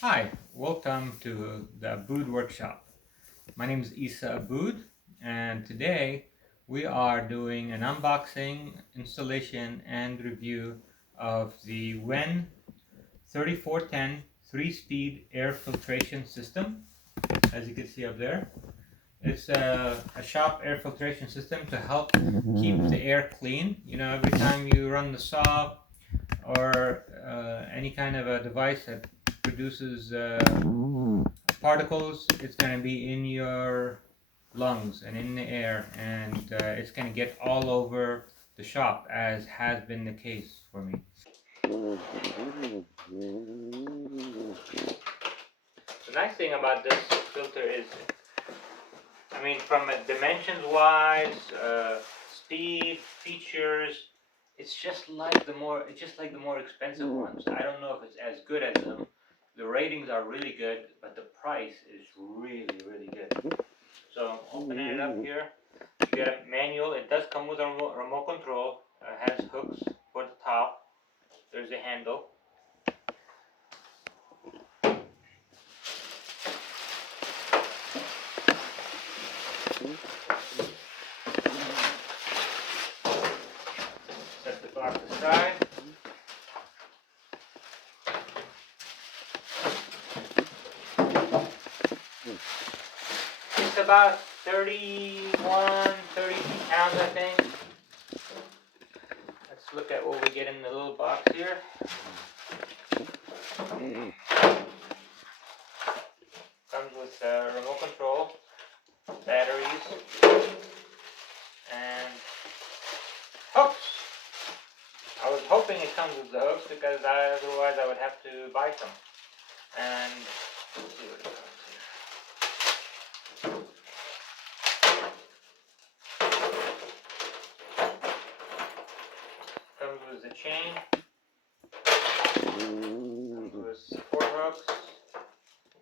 Hi, welcome to the Abood Workshop. My name is Isa Abood, and today we are doing an unboxing, installation, and review of the WEN 3410 3-speed air filtration system. As you can see up there, it's a shop air filtration system to help keep the air clean. You know, every time you run the saw or any kind of a device that produces particles, it's going to be in your lungs and in the air, and it's going to get all over the shop, as has been the case for me. The nice thing about this filter is, I mean, from a dimensions wise, speed, features, it's just like the more expensive ones. I don't know if it's as good as them. The ratings are really good, but the price is really good. So opening it up here, you get a manual. It does come with a remote control. It has hooks for the top. There's a handle. Set the box aside. It's about 31, 32 pounds, I think. Let's look at what we get in the little box here. Comes with remote control, batteries, and hooks. I was hoping it comes with the hooks because otherwise I would have to buy some. And let's see what it comes here. Comes with the chain. Comes with 4 hooks.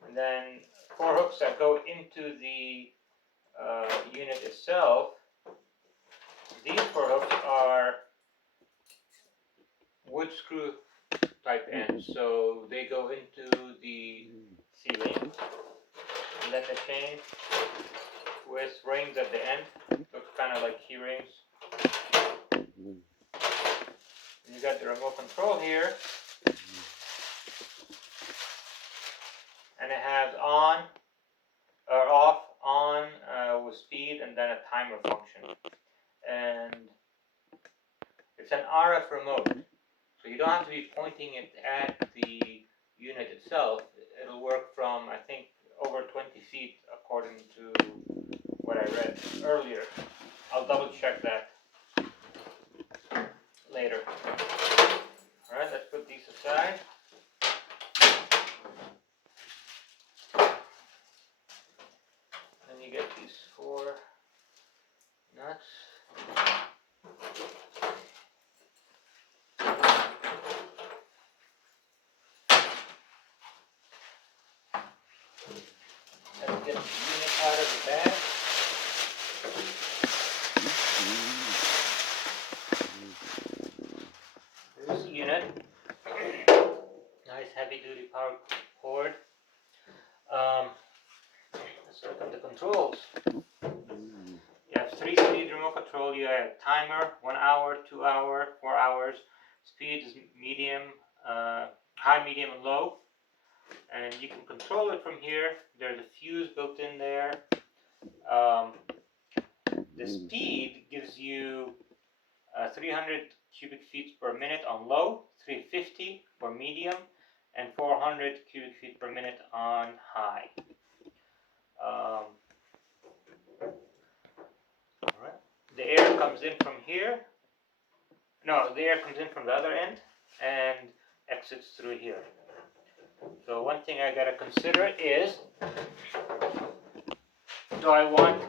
And then 4 hooks that go into the unit itself. These 4 hooks are wood screw type ends, so they go into the ceiling. And then the chain with rings at the end, looks kind of like key rings. You got the remote control here, and it has on or off, on with speed, and then a timer function. And it's an RF remote, so you don't have to be pointing it at the unit itself. It'll work from, I think, over 20 feet according to what I read earlier. I'll double check that later. Alright, let's put these aside. Then you get these 4 nuts. Let's get the unit out of the bag. Here's the unit. Nice heavy duty power cord. Let's look at the controls. You have 3-speed remote control. You have timer, 1 hour, 2 hour, 4 hours. Speed is medium, high, medium, and low. And you can control it from here. There's a fuse built in there. The speed gives you 300 cubic feet per minute on low, 350 for medium, and 400 cubic feet per minute on high. Alright. The air comes in from here. No, the air comes in from the other end and exits through here. So one thing I gotta consider is, do I want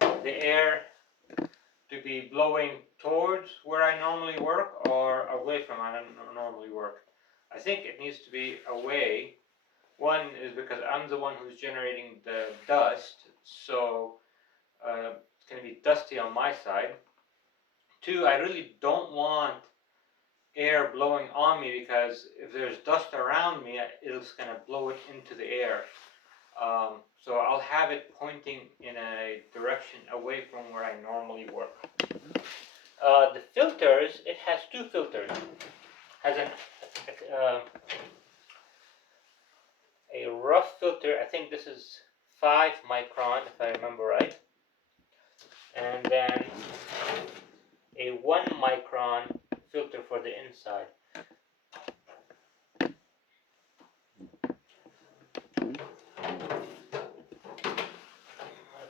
the air to be blowing towards where I normally work or away from where I normally work? I think it needs to be away. One is because I'm the one who's generating the dust, so it's going to be dusty on my side. 2, I really don't want air blowing on me, because if there's dust around me, it's going to blow it into the air. So I'll have it pointing in a direction away from where I normally work. The filters, it has two filters. Has a rough filter. I think this is 5 micron, if I remember right. And then a 1 micron filter for the inside. I'll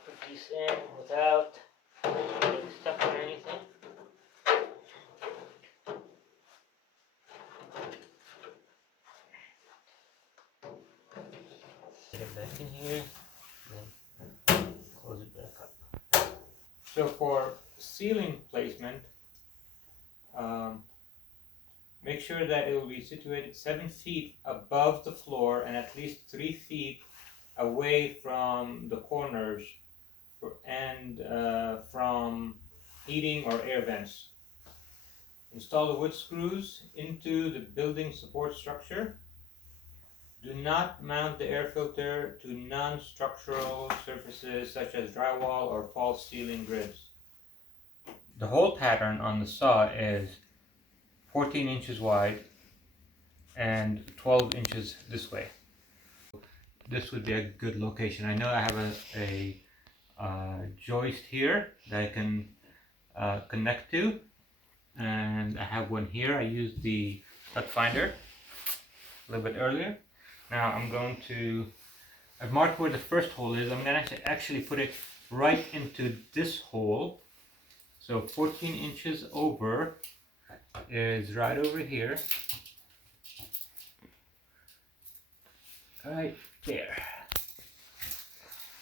put these in without getting stuck on anything. Get it back in here, then close it back up. So for ceiling placement, make sure that it will be situated 7 feet above the floor and at least 3 feet away from the corners and from heating or air vents. Install the wood screws into the building support structure. Do not mount the air filter to non-structural surfaces such as drywall or false ceiling grids. The hole pattern on the saw is 14 inches wide and 12 inches this way. This would be a good location. I know I have a joist here that I can connect to, and I have one here. I used the nut finder a little bit earlier. Now I've marked where the first hole is. I'm going to actually put it right into this hole. So 14 inches over is right over here. Right there.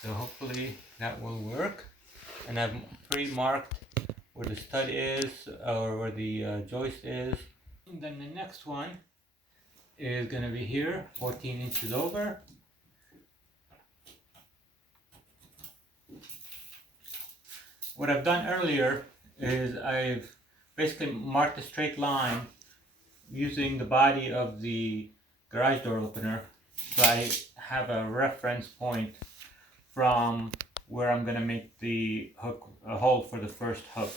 So hopefully that will work. And I've pre-marked where the stud is, or where the joist is. And then the next one is going to be here, 14 inches over. What I've done earlier is I've basically marked a straight line using the body of the garage door opener, so I have a reference point from where I'm going to make the hook, a hole for the first hook.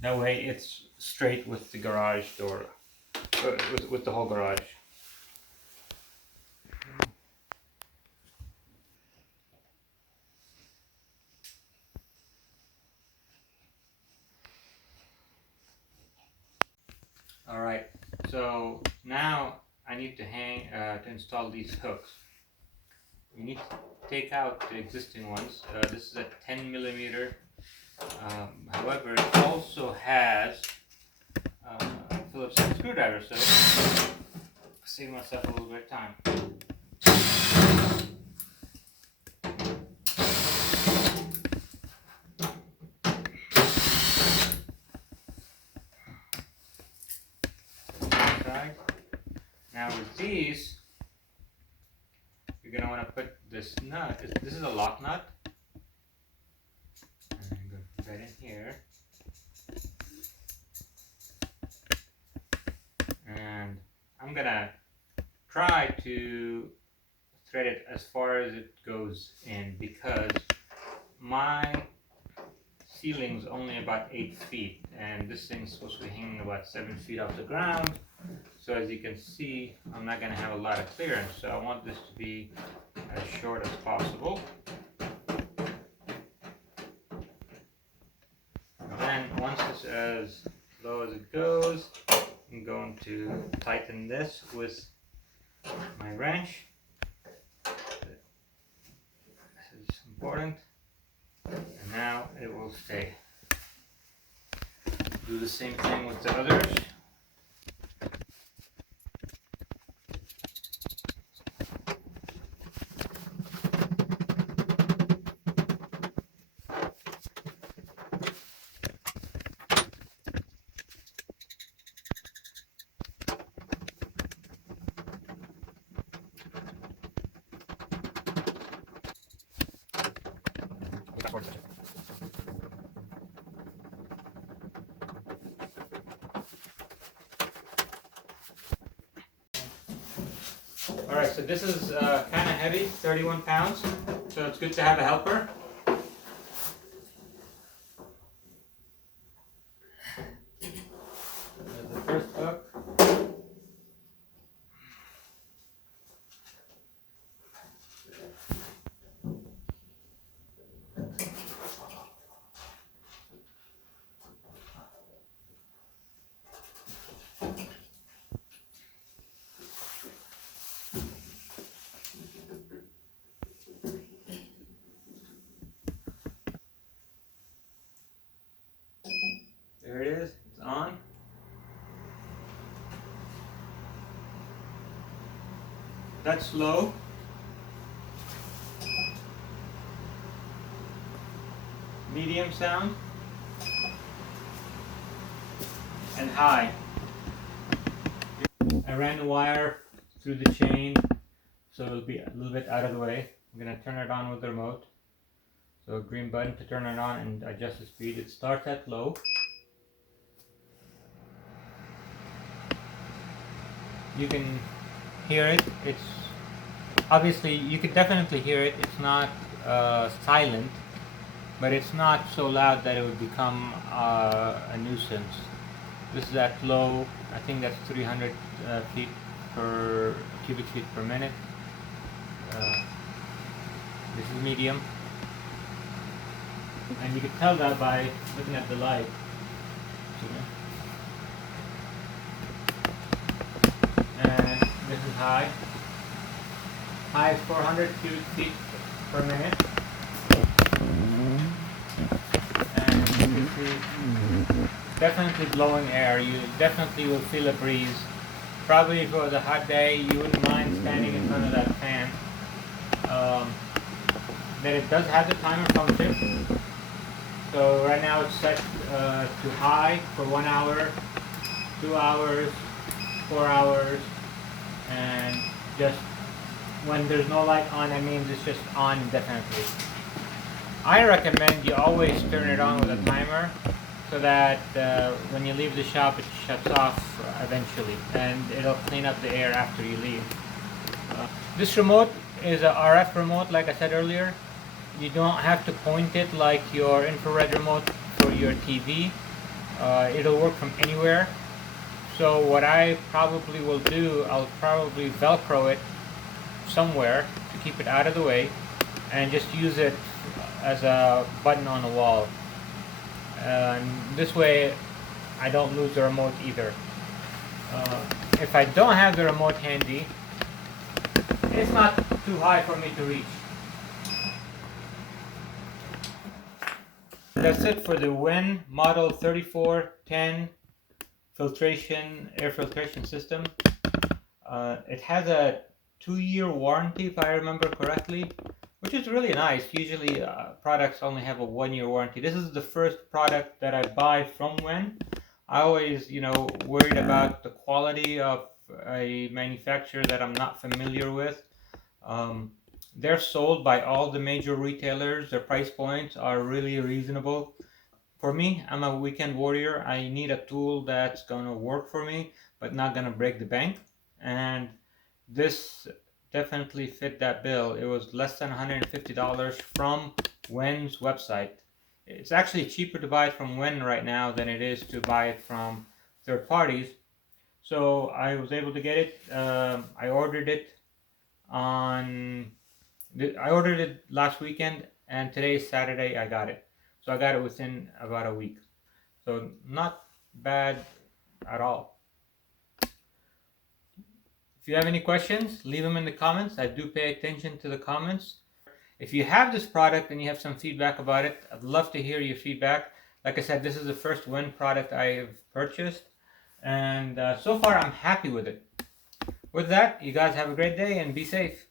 That way it's straight with the garage door, with the whole garage. Alright, so now I need to install these hooks. We need to take out the existing ones. This is a 10 millimeter. However, it also has a Phillips head screwdriver, so save myself a little bit of time. Now with these, you're going to want to put this nut. This is a lock nut. And I'm going to put that in here. And I'm going to try to thread it as far as it goes in, because my ceiling's only about 8 feet and this thing's supposed to be hanging about 7 feet off the ground. So as you can see, I'm not going to have a lot of clearance, so I want this to be as short as possible. And then once it's as low as it goes, I'm going to tighten this with my wrench. This is important. And now it will stay. Do the same thing with the others. Alright, so this is kind of heavy, 31 pounds, so it's good to have a helper. There's the first hook. There it is, it's on. That's low. Medium sound. And high. I ran the wire through the chain, so it'll be a little bit out of the way. I'm going to turn it on with the remote. So green button to turn it on and adjust the speed. It starts at low. You can hear it. It's obviously, you could definitely hear it. It's not silent, but it's not so loud that it would become a nuisance. This is at low. I think that's 300 cubic feet per minute. This is medium, and you can tell that by looking at the light. And this is high. High is 400 cubic feet per minute. And this is definitely blowing air. You definitely will feel a breeze. Probably if it was a hot day, you wouldn't mind standing in front of that fan. Then it does have the timer function. So right now it's set to high for 1 hour, 2 hours, 4 hours, and just when there's no light on, that means it's just on indefinitely. I recommend you always turn it on with a timer so that when you leave the shop it shuts off eventually, and it'll clean up the air after you leave. This remote is a RF remote, like I said earlier. You don't have to point it like your infrared remote for your TV. It'll work from anywhere. So what I probably will do, I'll probably Velcro it somewhere to keep it out of the way and just use it as a button on the wall. And this way I don't lose the remote either. If I don't have the remote handy, it's not too high for me to reach. That's it for the WEN model 3410 air filtration system. It has a 2-year warranty, if I remember correctly, which is really nice. Usually products only have a 1-year warranty. This is the first product that I buy from WEN. I always, worried about the quality of a manufacturer that I'm not familiar with. They're sold by all the major retailers. Their price points are really reasonable. For me, I'm a weekend warrior. I need a tool that's going to work for me, but not going to break the bank. And this definitely fit that bill. It was less than $150 from WEN's website. It's actually cheaper to buy it from WEN right now than it is to buy it from third parties. So I was able to get it. I ordered it last weekend, and today is Saturday. I got it. So I got it within about a week. So not bad at all. If you have any questions, leave them in the comments. I do pay attention to the comments. If you have this product and you have some feedback about it, I'd love to hear your feedback. Like I said, this is the first WEN product I have purchased, and so far I'm happy with it. With that, you guys have a great day and be safe.